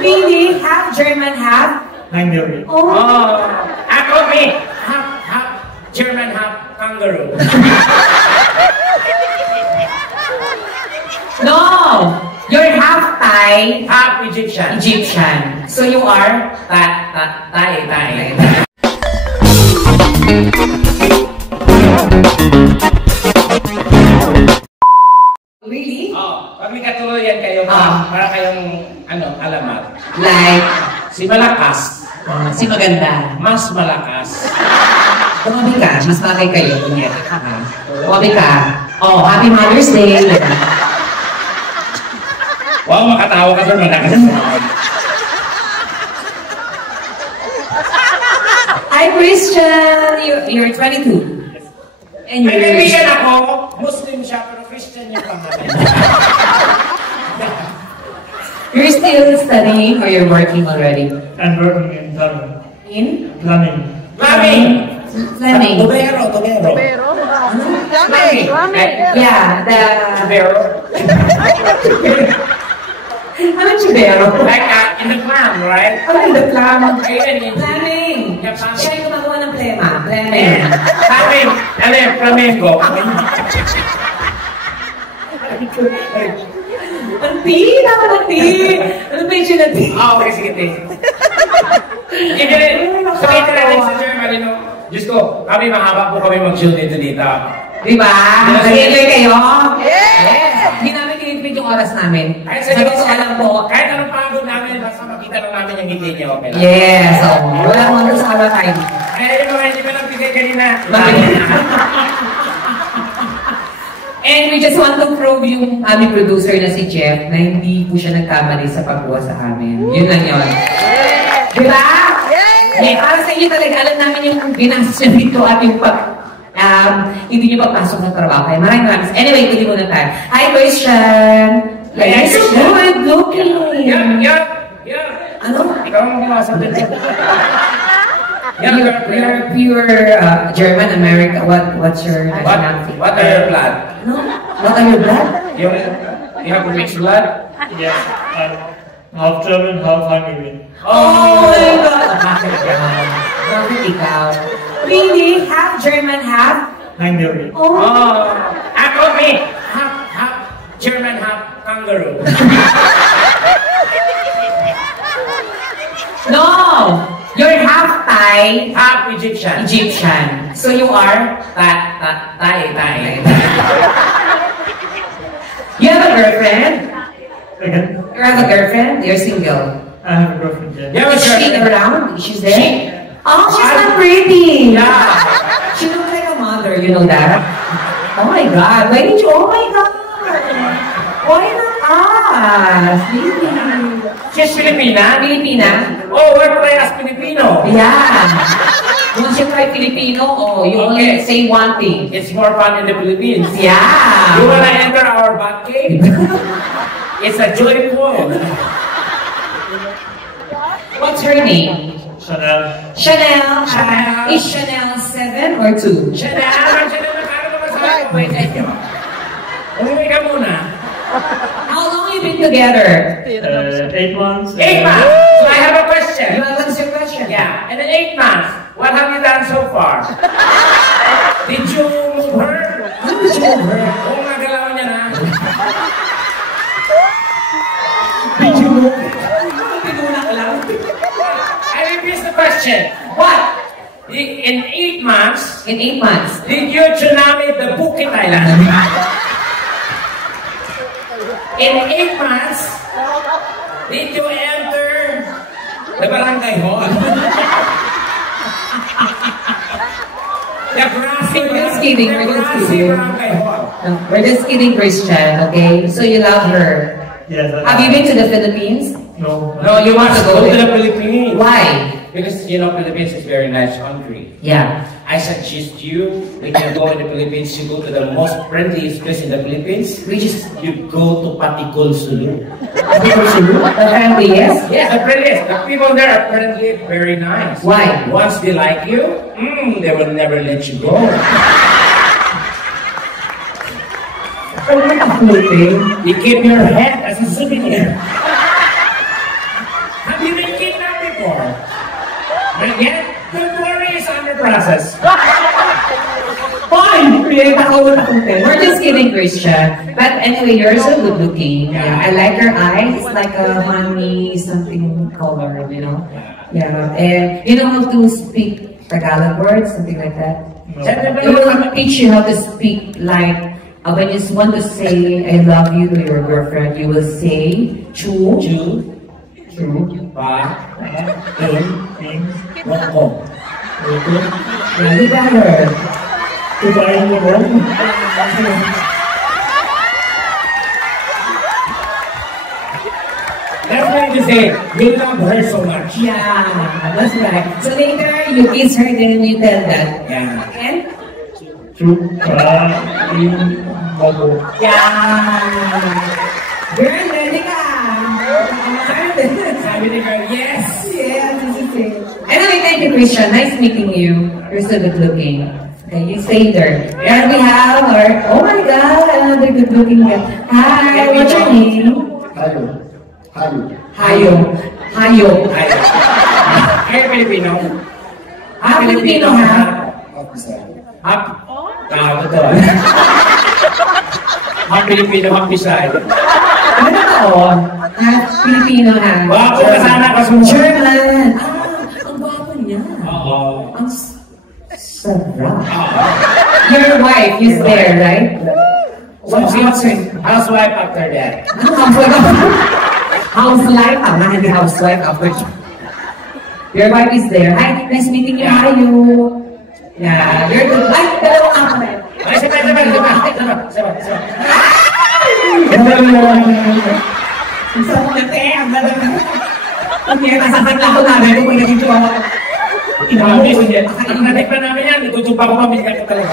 Really? Half German, half? Hungary. Oh. Ako me. Half German, half kangaroo. No! You're half Thai, Half Egyptian. Egyptian. So you are? Thai. Really? Pag may katuluyan kayo, para kayong, alamat. Like? Si malakas. Si maganda. Mas malakas. Tumabi ka, mas malaki kayo. Tumabi ka. Oh, Happy Mother's Day. Wow, makatawa ka sa malakas. Hi, Christian. You're 22. And May kaibigan ako, Muslim siya, pero Christian yung pangalan. You're still studying or you're working already? I'm working in plumbing. In? Plumbing. Plumbing! Tubero. Plumbing! Yeah, Tubero? Ano tubero? Like in the plan, right? Ano in the plan? Planning! Siya yung gumagawa ng plema. Planning. Flamengo. Anti! Ano ba yung sinati? Okay, sige. Sabihin ka natin sa Germany, no? Diyos ko, mahaba po kami mag-chill dito. Diba? Nag-enjoy kayo? Yes! Hindi namin kinipid yung oras namin. Sabi ko alam po. Kahit anong pagod namin, basta makita lang namin yung ngiti niyo, okay lang? Yes! Wala mo doon sa time. Ay, hindi mo lang bigay kanina. And we just want to prove yung aming producer na si Jeff na hindi po siya nagkamali sa pagkuha sa amin. Yun lang yun. Diba? Eh, para sa inyo talaga, alam namin yung ginastos niya dito at yung hindi niyo pagpasok ng trabaho. Kaya maraming. Anyway, tuloy muna tayo. Hi, Christian! You're so good looking! Yeah. Ano? Ikaw ang ginawa sa dito. You're pure German, American. What's your nationality? What are your blood? No? What are your blood? You have mixed blood? Yes, I'm half German, half Hungarian. Oh my God! Bakit ikaw? Really? Half German, half? Hungary. Oh. Ako me. Half German, half kangaroo. No! You're half Thai, Half Egyptian. Egyptian. So you are? Thai. You have a girlfriend? Again? You have a girlfriend? You're single? I have a girlfriend, yeah. Yeah, Is she around? She's there? Oh, she's I'm- not pretty! Yeah. She looks like a mother, you know that? Oh my God, why did you? Oh my God! Why not us? Really? She's Filipina? Filipina? Oh, we're as Filipino. Yeah. Once you try Filipino, you only Okay. say one thing. It's more fun in the Philippines. Yeah. You wanna enter our bat cave? It's a joyful. What's her name? Chanel. Chanel. Chanel. Is Chanel 7 or 2? Chanel, nakano naman sa akin. Wait, umuwi ka muna. How long you been together? 8 months. 8 months. So I have a question. You want to answer your question? Yeah, in the 8 months, what have you done so far? Did you move her? Did you move her? Oo, nagalaw niya na. Did you move her? Pinunak lang. I repeat the question. What? In 8 months, In 8 months. did you tsunami the Bukit Island? In 8 months, did you enter the barangay hall? The grassy We're just kidding, we're just kidding. barangay hall. No, we're just kidding, Christian, okay? So you love her. Yes, Have you been to the Philippines? No. No, you want to go to the there? Philippines. Why? Because, Philippines is very nice country. Yeah. I suggest you, when you go in the Philippines, you go to the most friendliest place in the Philippines. Which is You go to Patikul, Sulu. the friendliest? Yes, the friendliest. The people there are friendly, very nice. Why? Once they like you, they will never let you go. Ano nakapulutin? You keep your head as a souvenir. Not yet? Don't worry, it's under process. Fine! We're just kidding, Christian. But anyway, you're so good looking. Yeah, I like your eyes. It's like a honey something color, you know? Yeah. And you know how to speak Tagalog words, something like that? No. It will teach you how to speak like when you want to say I love you to your girlfriend, you will say chu, Ba, In, wako. you better. Kumain mo rin. That's why you say, you love her so much. Yeah, that's right. So later, you kiss her, then you tell that. Yeah. And? Kumain mo. Yeah. Girl, ready ka? Sabi ni girl, yes. Yes, this is it. Anyway, thank you, Christian. Nice meeting you. You're so good looking. Okay, you stay there. And we have our, oh my God, another good looking guy. Hi, what's your name? Hayo. Kayo Pilipino? Filipino ha? Up. Totoo. Ang Pilipino, ang Bisaya. Ano totoo? Filipino ha? Wapo ka sana kasunod. German. Ang gwapo niya. Oo. Ang sarap. Your wife is there, right? What's housewife after that? Housewife? Hindi housewife after. Your wife is there. Hi, nice meeting you. Hi, you. Yeah, you're good. Ay, dalawa nga pala. Ay, sabay. Ang sarap na te. Ang ganda na. Ang kaya nasasagla ko namin kung may naging tuwa. Natikpan namin yan. Tutupa ko pamilya ko talaga.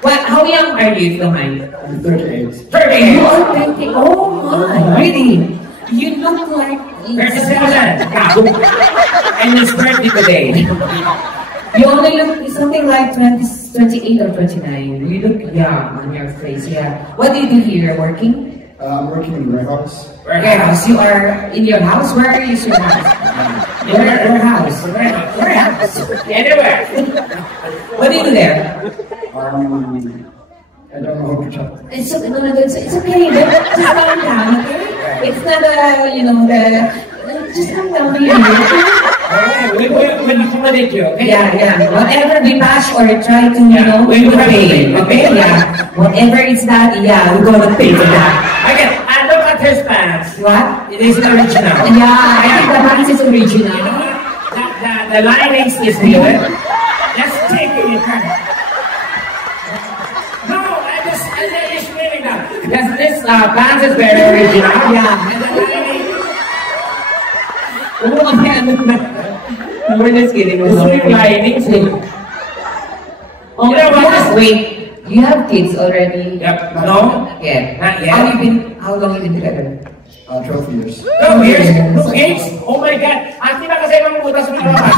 What? How young are you, if you don't mind? I'm 38. 30. You are 20. Oh my, really? You look like 37. And it's birthday today. you only look something like 28 or 29. You look young on your face. Yeah. What do you do here? You're working? I'm working in the warehouse. Warehouse. You are in your house. Where are you? Your house? Warehouse. Warehouse. Anywhere. What do you do there? I don't know how to chat. It's okay. No, it's okay. Just calm down, okay? It's not just calm down. When you accommodate you, okay? Yeah. Whatever we bash or try to, we will pay. Okay? Yeah. Whatever it's that, yeah, we're gonna pay for that. Okay, and look at his pants. What? It is original. Yeah, I think the pants is original. The linings is here. Just take it. No, I just really not. This pants is very original. Yeah. And the lining. We're just kidding. This is linings. Oh, wait. You have kids already? Yep. No? Yeah. Not yet. How long have you been together? 12 years. 12 years? 2 kids? Oh my God! Ati na kasi mga butas mo na labas.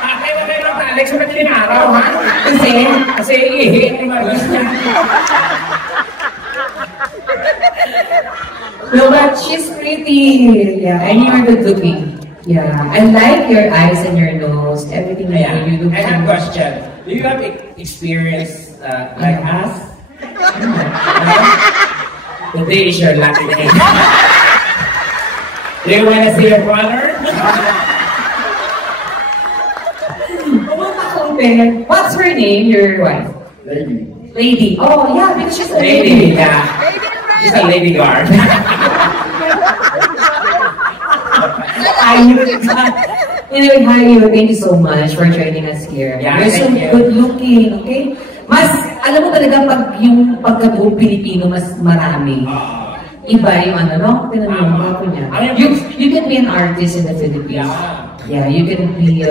Kaya na kayo ng Alex sa madaling araw, ha? Kasi ihihin ni Maris niya. No, but she's pretty. Yeah, and you're good looking. Yeah, I like your eyes and your nose. Everything Yeah. you look. I have a question. Do you have experience like us? Today is your lucky day. Do you want to see your brother? What's her name, your wife? Lady. Oh, yeah, because she's a lady. Yeah. She's a lady guard. Anyway, hi, thank you so much for joining us here. Yeah, you're so thank you. good looking, okay? Alam mo talaga pag yung pagkabuong Pilipino, mas marami. Iba yung no? Tinanong mo ako niya. You can be an artist in the Philippines. Yeah, you can be,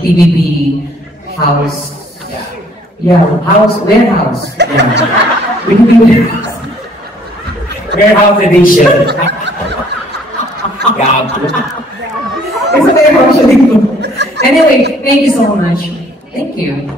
PBB house. Yeah, warehouse. Yeah. We can be warehouse. Warehouse edition. God. It's a warehouse edition. Anyway, thank you so much. Thank you.